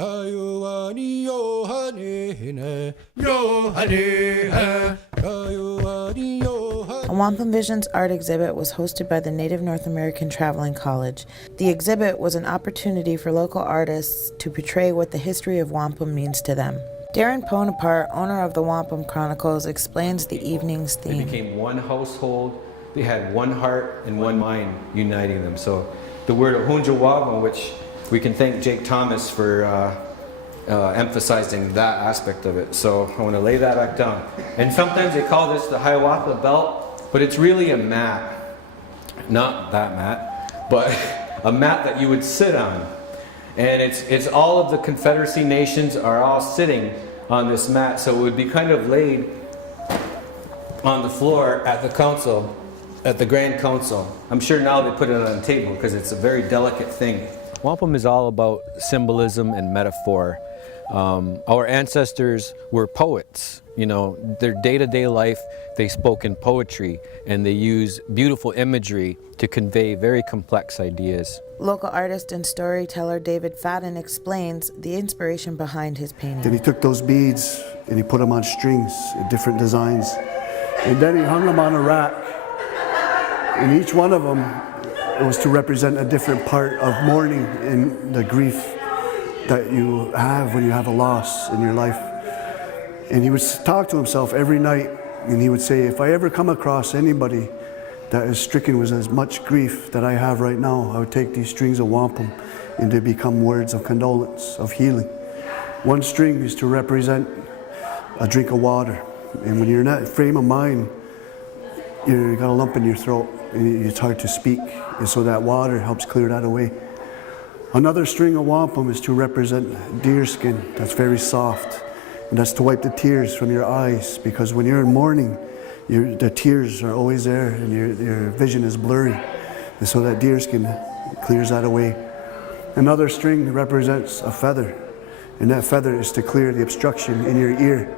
A Wampum Visions art exhibit was hosted by the Native North American Traveling College. The exhibit was an opportunity for local artists to portray what the history of wampum means to them. Darren Bonaparte, owner of the Wampum Chronicles, explains the evening's theme. They became one household, they had one heart and one mind uniting them. So the word Hunjawagam, which we can thank Jake Thomas for emphasizing that aspect of it. So I want to lay that back down. And sometimes they call this the Hiawatha belt, but it's really a mat. Not that mat, but a mat that you would sit on. And it's all of the Confederacy nations are all sitting on this mat, so it would be kind of laid on the floor at the council, at the Grand Council. I'm sure now they put it on a table because it's a very delicate thing. Wampum is all about symbolism and metaphor. Our ancestors were poets. You know, their day-to-day life, they spoke in poetry, and they use beautiful imagery to convey very complex ideas. Local artist and storyteller David Fadden explains the inspiration behind his painting. Then he took those beads and he put them on strings in different designs. And then he hung them on a rack. And each one of them was to represent a different part of mourning and the grief that you have when you have a loss in your life. And he would talk to himself every night, and he would say, if I ever come across anybody that is stricken with as much grief that I have right now, I would take these strings of wampum and they become words of condolence, of healing. One string is to represent a drink of water. And when you're in that frame of mind, you got a lump in your throat, and it's hard to speak. And so that water helps clear that away. Another string of wampum is to represent deer skin that's very soft. And that's to wipe the tears from your eyes, because when you're in mourning, the tears are always there and your vision is blurry. And so that deer skin clears that away. Another string represents a feather, and that feather is to clear the obstruction in your ear.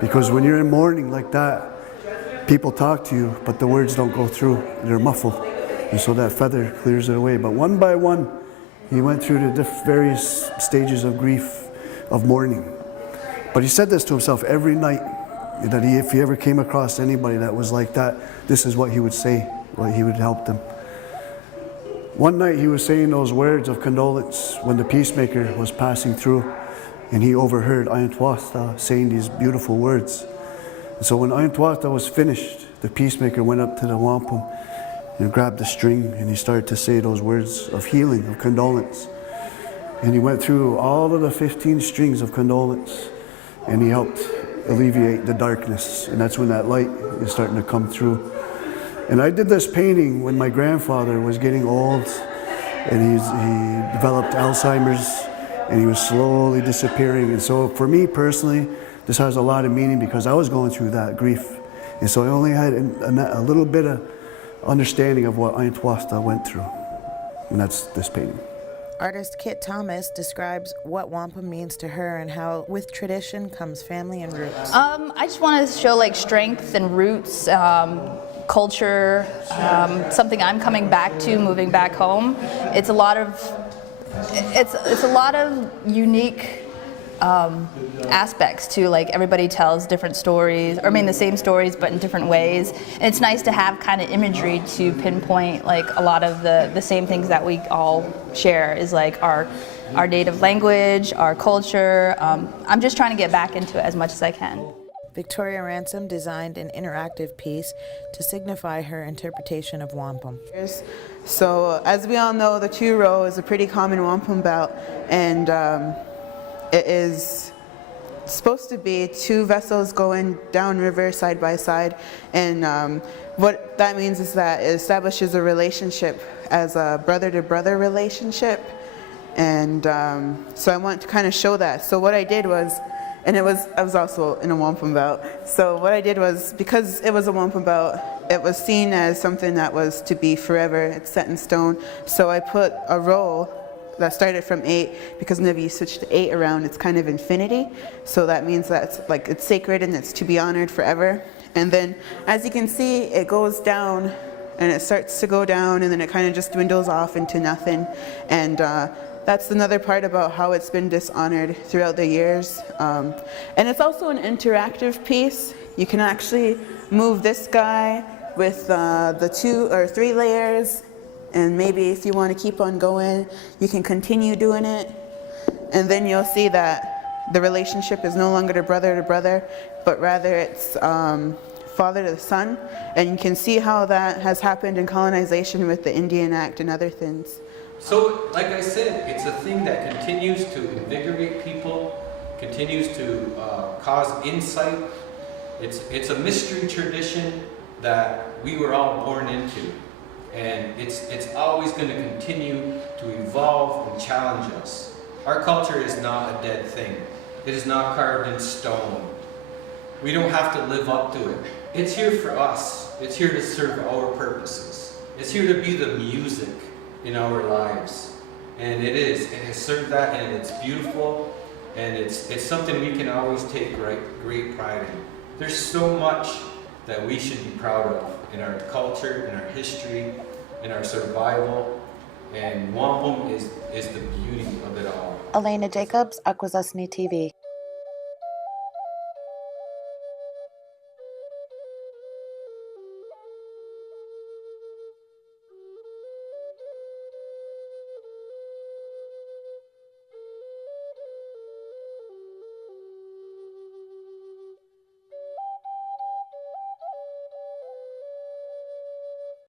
Because when you're in mourning like that, people talk to you, but the words don't go through, they're muffled. And so that feather clears it away. But one by one, he went through the various stages of grief, of mourning. But he said this to himself every night, that if he ever came across anybody that was like that, this is what he would say, what he would help them. One night he was saying those words of condolence when the peacemaker was passing through, and he overheard Akwesasne saying these beautiful words. And so when Akwesasne was finished, the peacemaker went up to the wampum and grabbed the string, and he started to say those words of healing, of condolence. And he went through all of the 15 strings of condolence, and he helped alleviate the darkness. And that's when that light is starting to come through. And I did this painting when my grandfather was getting old, and he developed Alzheimer's, and he was slowly disappearing. And so for me personally, this has a lot of meaning because I was going through that grief. And so I only had a little bit of understanding of what Akwesasne went through. And that's this painting. Artist Kit Thomas describes what wampum means to her and how with tradition comes family and roots. I just want to show like strength and roots, culture, something I'm coming back to, moving back home. It's a lot of unique aspects to, like, everybody tells different stories, or I mean the same stories but in different ways. And it's nice to have kind of imagery to pinpoint like a lot of the same things that we all share, is like our native language, our culture. I'm just trying to get back into it as much as I can. Victoria Ransom designed an interactive piece to signify her interpretation of wampum. So as we all know, the 2-row is a pretty common wampum belt, and it is supposed to be 2 vessels going downriver side by side, and what that means is that it establishes a relationship as a brother-to-brother relationship, and so I want to kind of show that. So what I did was, and I was also in a wampum belt, so what I did was, because it was a wampum belt, it was seen as something that was to be forever, it's set in stone, so I put a row that started from 8, because whenever you switch to 8 around, it's kind of infinity. So that means that it's sacred and it's to be honored forever. And then, as you can see, it goes down, and it starts to go down, and then it kind of just dwindles off into nothing. And That's another part about how it's been dishonored throughout the years. And it's also an interactive piece. You can actually move this guy with the 2 or 3 layers, and maybe if you want to keep on going, you can continue doing it. And then you'll see that the relationship is no longer to brother, but rather it's father to son. And you can see how that has happened in colonization with the Indian Act and other things. So, like I said, it's a thing that continues to invigorate people, continues to cause insight. It's a mystery tradition that we were all born into, and it's always going to continue to evolve and challenge us. Our culture is not a dead thing. It is not carved in stone. We don't have to live up to it. It's here for us. It's here to serve our purposes. It's here to be the music in our lives, and it has served that, and it's beautiful, and it's something we can always take great pride in. There's so much that we should be proud of in our culture, in our history, in our survival, and Wampum is the beauty of it all. Elena Jacobs, Akwesasne TV.